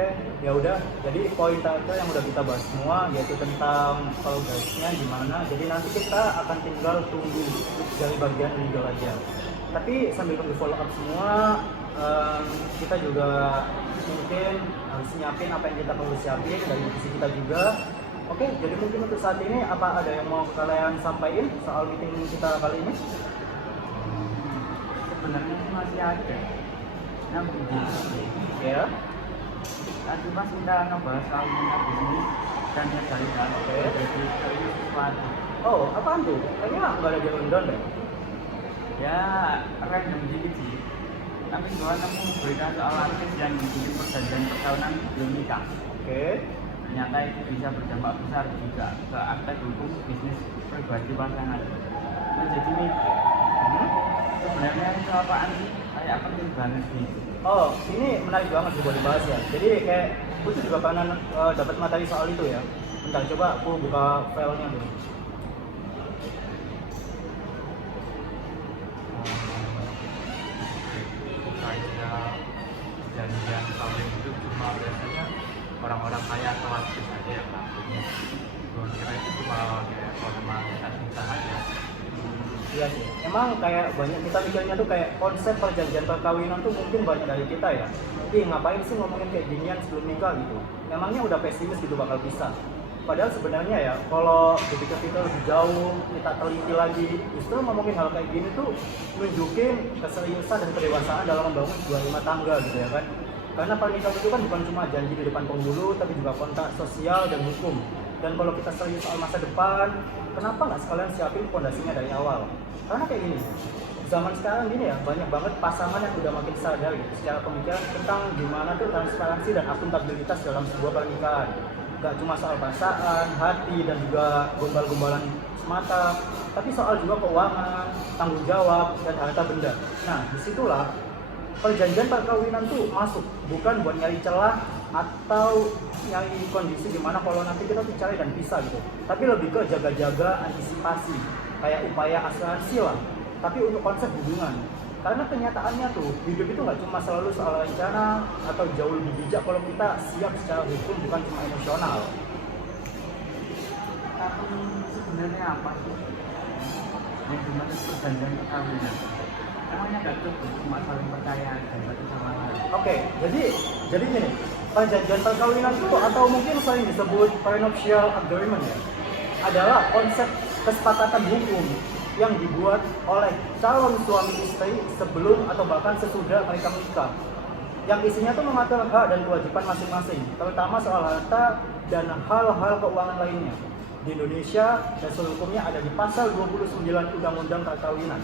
Oke, ya udah. Jadi poin terakhir yang udah kita bahas semua yaitu tentang progresnya gimana. Jadi nanti kita akan tinggal tunggu dari bagian legal aja. Tapi sambil tunggu follow up semua, kita juga mungkin harus nyiapin apa yang kita perlu siapin dari divisi kita juga. Oke, jadi mungkin untuk saat ini apa ada yang mau kalian sampaikan soal meeting kita kali ini? Sebenarnya masih ada. Nah, Ya. tadi pas kita ngebahas soal minat bisnis dan legalitas, jadi serius sesuatu. Oh, apaan tuh? Kayaknya nggak ada jalan down deh. Ya, random dikit sih. Tapi gua nemu berita soal artis yang bikin perjanjian perkawinan belum nikah. Oke. Ternyata itu bisa berdampak besar juga ke aspek hukum bisnis pribadi pasangan. Menjadi mikir, sebenarnya itu apaan sih? Kayak penting banget sih. Oh, ini menarik banget juga dibahas ya. Jadi kayak aku tuh juga pernah dapat materi soal itu ya. Bentar, coba aku buka filenya dulu. Kayak perjanjian kawin itu cuma biasanya orang-orang kaya atau artis aja yang melakukannya. Gue kira itu cuma kayak formalitas nikah aja. Iya sih. Emang kayak banyak kita mikirnya tuh kayak konsep perjanjian perkawinan tuh mungkin banyak dari kita ya. Ih, ngapain sih ngomongin kayak ginian sebelum nikah gitu? Emangnya udah pesimis gitu bakal bisa. Padahal sebenarnya ya, kalau dipikir-pikir lebih jauh, kita teliti lagi, justru ngomongin hal kayak gini tuh nunjukin keseriusan dan kedewasaan dalam membangun sebuah rumah tangga gitu ya kan. Karena pernikahan itu kan bukan cuma janji di depan penghulu, tapi juga kontrak sosial dan hukum. Dan kalau kita serius soal masa depan, kenapa nggak sekalian siapin fondasinya dari awal? Karena kayak gini, zaman sekarang gini ya, banyak banget pasangan yang udah makin sadar gitu secara pemikiran tentang gimana tuh transparansi dan akuntabilitas dalam sebuah pernikahan. Gak cuma soal perasaan, hati, dan juga gombal-gombalan semata, tapi soal juga keuangan, tanggung jawab, dan harta benda. Nah, disitulah perjanjian perkawinan tuh masuk, bukan buat nyari celah atau nyari kondisi dimana kalau nanti kita tuh cari dan pisah gitu, tapi lebih ke jaga-jaga antisipasi, kayak upaya asuransi lah, tapi untuk konsep hubungan. Karena kenyataannya tuh, hidup itu nggak cuma selalu soal rencana atau jauh lebih bijak kalau kita siap secara hukum, bukan cuma emosional. Tapi sebenarnya apa sih yang dimaksud perjanjian perkawinan? Namanya gak cukup cuma saling percaya aja satu sama lain. Oke, jadi gini, perjanjian perkawinan itu atau mungkin sering disebut prenuptial agreement ya, adalah konsep kesepakatan hukum yang dibuat oleh calon suami istri sebelum atau bahkan sesudah mereka menikah. Yang isinya tuh mengatur hak dan kewajiban masing-masing, terutama soal harta dan hal-hal keuangan lainnya. Di Indonesia, dasar hukumnya ada di pasal 29 Undang-Undang Perkawinan.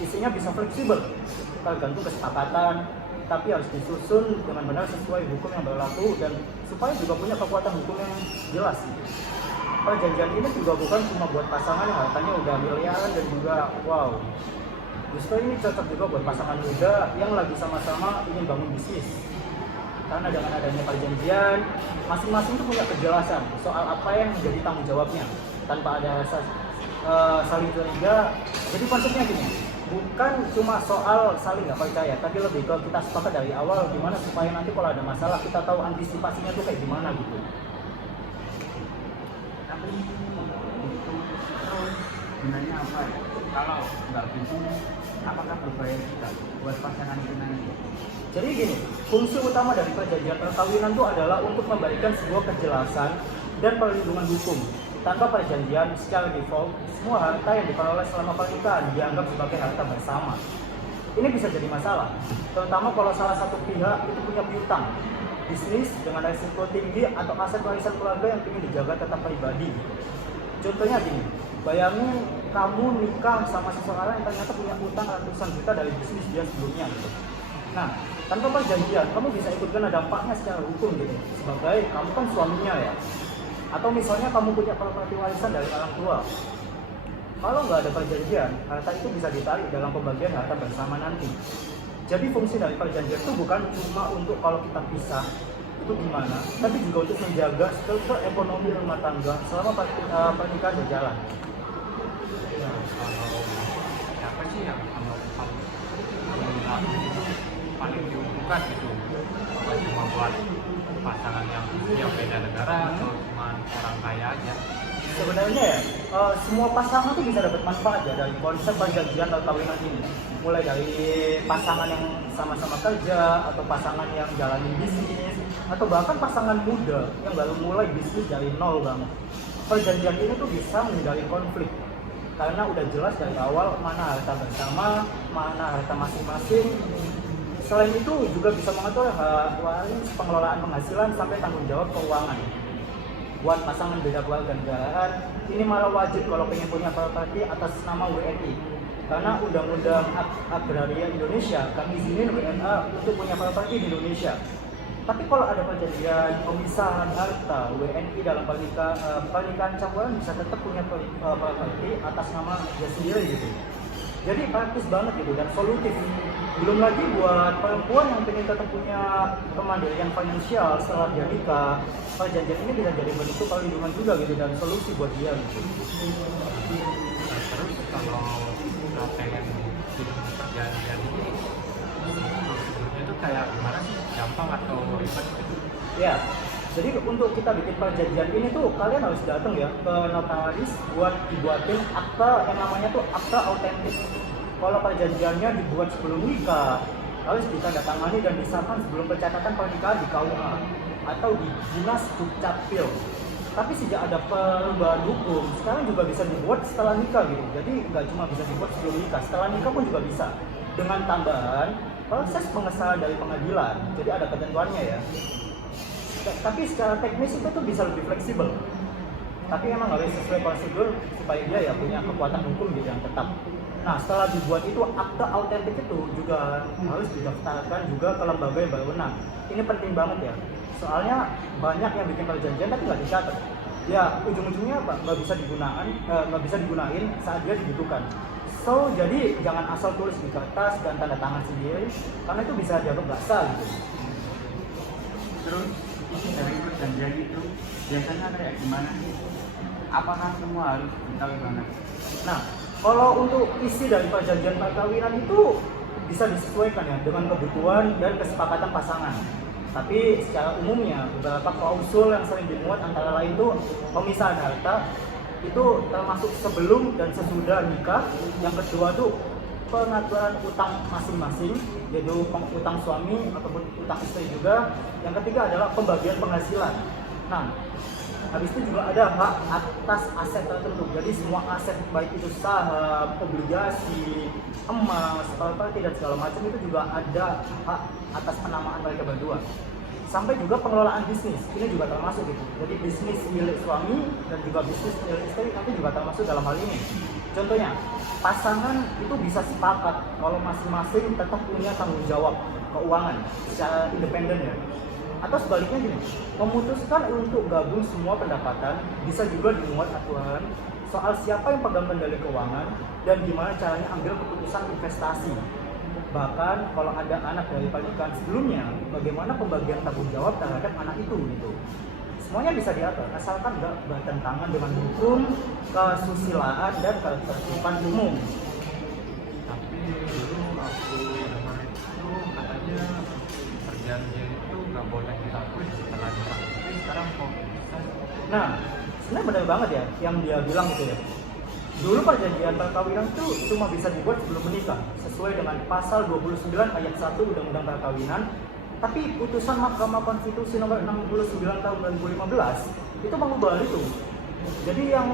Isinya bisa fleksibel, tergantung kesepakatan, tapi harus disusun dengan benar sesuai hukum yang berlaku dan supaya juga punya kekuatan hukum yang jelas. Perjanjian ini juga bukan cuma buat pasangan yang hartanya udah miliaran dan juga wow. Justru ini cocok juga buat pasangan muda yang lagi sama-sama ingin bangun bisnis. Karena dengan adanya perjanjian, masing-masing itu punya kejelasan soal apa yang menjadi tanggung jawabnya tanpa ada rasa saling curiga. Jadi konsepnya gini, bukan cuma soal saling nggak percaya, tapi lebih ke kita sepakat dari awal gimana supaya nanti kalau ada masalah kita tahu antisipasinya tuh kayak gimana gitu. Tapi itu terus gunanya apa ya? Kalau nggak gitu, apakah berbahaya juga buat pasangan itu nanti? Jadi gini, fungsi utama dari perjanjian perkawinan itu adalah untuk memberikan sebuah kejelasan dan perlindungan hukum. Tanpa perjanjian, secara default, semua harta yang diperoleh selama pernikahan dianggap sebagai harta bersama. Ini bisa jadi masalah, terutama kalau salah satu pihak itu punya piutang, bisnis dengan risiko tinggi atau aset warisan keluarga yang ingin dijaga tetap pribadi. Contohnya gini, bayangin kamu nikah sama seseorang yang ternyata punya utang ratusan juta dari bisnis dia sebelumnya gitu. Nah, tanpa perjanjian, kamu bisa ikut kena dampaknya secara hukum gitu, sebagai kamu kan suaminya ya. Atau misalnya kamu punya properti warisan dari orang tua. Kalau nggak ada perjanjian, harta itu bisa ditarik dalam pembagian harta bersama nanti. Jadi fungsi dari perjanjian itu bukan cuma untuk kalau kita pisah, itu gimana, tapi juga untuk menjaga struktur ekonomi rumah tangga selama pernikahan berjalan. Ya, kalau siapa sih yang anggap paling diuntungkan gitu? Apa cuma buat pasangan yang beda negara atau cuma orang kaya aja? Sebenarnya ya, semua pasangan tuh bisa dapat manfaat ya dari konsep perjanjian perkawinan ini. Mulai dari pasangan yang sama-sama kerja, atau pasangan yang jalanin bisnis, atau bahkan pasangan muda yang baru mulai bisnis dari nol banget. Perjanjian ini tuh bisa menghindari konflik karena udah jelas dari awal mana harta bersama, mana harta masing-masing. Selain itu juga bisa mengatur hak waris, pengelolaan penghasilan, sampai tanggung jawab keuangan. Buat pasangan beda keluarga negaraan, ini malah wajib kalau pengen punya properti atas nama WNI. Karena Undang-Undang Agraria Indonesia kan izinin WNA untuk punya properti di Indonesia. Tapi kalau ada perjanjian pemisahan harta, WNI dalam pernikahan campuran bisa tetap punya properti atas nama dia sendiri gitu. Jadi praktis banget gitu dan solutif. Belum lagi buat perempuan yang pengen tetap punya kemandirian finansial setelah dia nikah, perjanjian ini bisa jadi bentuk perlindungan juga gitu dan solusi buat dia gitu. Nah, terus kalau kita pengen bikin perjanjian ini prosedurnya itu kayak gimana sih? Gampang atau ribet gitu? Ya, jadi untuk kita bikin perjanjian ini tuh kalian harus datang ya ke notaris buat dibuatin akta yang namanya tuh akta autentik. Kalau perjanjiannya dibuat sebelum nikah, harus ditandatangani dan disahkan sebelum pencatatan pernikahan di KUA atau di Dinas Dukcapil. Tapi sejak ada perubahan hukum, sekarang juga bisa dibuat setelah nikah gitu. Jadi nggak cuma bisa dibuat sebelum nikah, setelah nikah pun juga bisa. Dengan tambahan proses pengesahan dari pengadilan. Jadi ada ketentuannya ya. Tapi secara teknis itu tuh bisa lebih fleksibel. Tapi emang harus sesuai prosedur supaya dia ya punya kekuatan hukum gitu yang tetap. Nah, setelah dibuat itu akta autentik itu juga harus didaftarkan juga ke lembaga yang berwenang. Ini penting banget ya. Soalnya banyak yang bikin perjanjian tapi nggak dicatat. Ya ujung-ujungnya nggak bisa digunain saat dia dibutuhkan. So jadi jangan asal tulis di kertas dan tanda tangan sendiri karena itu bisa dianggap nggak sah gitu. Terus isi dari perjanjian itu biasanya kayak gimana sih? Apakah semua harus detail banget? Nah, kalau untuk isi dari perjanjian perkawinan itu bisa disesuaikan ya dengan kebutuhan dan kesepakatan pasangan. Tapi secara umumnya beberapa klausul yang sering dimuat antara lain itu pemisahan harta itu termasuk sebelum dan sesudah nikah. Yang kedua tuh pengaturan utang masing-masing, yaitu utang suami ataupun utang istri juga. Yang ketiga adalah pembagian penghasilan. Nah, habis itu juga ada hak atas aset tertentu. Jadi semua aset baik itu saham, obligasi, emas, properti dan segala macam itu juga ada hak atas penamaan mereka berdua. Sampai juga pengelolaan bisnis, ini juga termasuk gitu. Jadi bisnis milik suami dan juga bisnis milik istri nanti juga termasuk dalam hal ini. Contohnya, pasangan itu bisa sepakat kalau masing-masing tetap punya tanggung jawab keuangan secara independen ya. Atau sebaliknya gini, memutuskan untuk gabung semua pendapatan, bisa juga dimuat aturan soal siapa yang pegang kendali keuangan dan gimana caranya ambil keputusan investasi. Bahkan kalau ada anak dari pernikahan sebelumnya, bagaimana pembagian tanggung jawab terhadap anak itu gitu. Semuanya bisa diatur, asalkan nggak bertentangan dengan hukum, kesusilaan, dan ketertiban umum. Tapi dulu aku dengar itu katanya perjanjian itu nggak boleh dilakuin setelah nikah. Tapi sekarang kok bisa? Nah, sebenarnya benar banget ya yang dia bilang gitu ya. Dulu perjanjian perkawinan itu cuma bisa dibuat sebelum menikah sesuai dengan pasal 29 ayat 1 Undang-Undang Perkawinan. Tapi putusan Mahkamah Konstitusi nomor 69 tahun 2015 itu mengubah itu. Jadi yang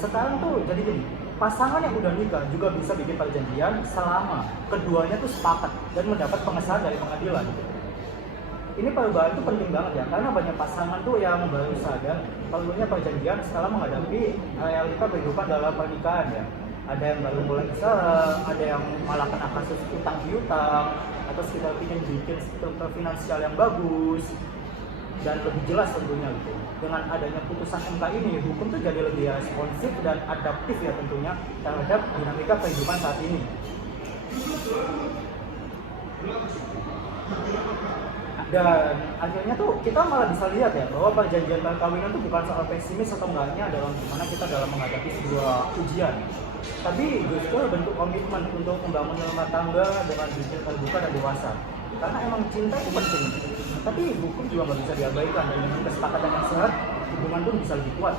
sekarang tuh jadi gini, pasangan yang udah nikah juga bisa bikin perjanjian selama keduanya tuh sepakat dan mendapat pengesahan dari pengadilan. Ini perubahan itu penting banget ya, karena banyak pasangan tuh yang baru sadar perlunya perjanjian setelah menghadapi realita kehidupan dalam pernikahan ya. Ada yang baru mulai usaha, ada yang malah kena kasus utang piutang, atau sekedar ingin bikin struktur finansial yang bagus dan lebih jelas tentunya gitu. Dengan adanya putusan MK ini, hukum tuh jadi lebih responsif dan adaptif ya tentunya terhadap dinamika kehidupan saat ini. Dan akhirnya tuh kita malah bisa lihat ya bahwa perjanjian perkawinan tuh bukan soal pesimis atau enggaknya dalam gimana kita dalam menghadapi sebuah ujian. tapi justru bentuk komitmen untuk membangun rumah tangga dengan jujur terbuka dan dewasa. Karena emang cinta itu penting, tapi hukum juga nggak bisa diabaikan, dan dengan kesepakatan yang sehat hubungan pun bisa lebih kuat.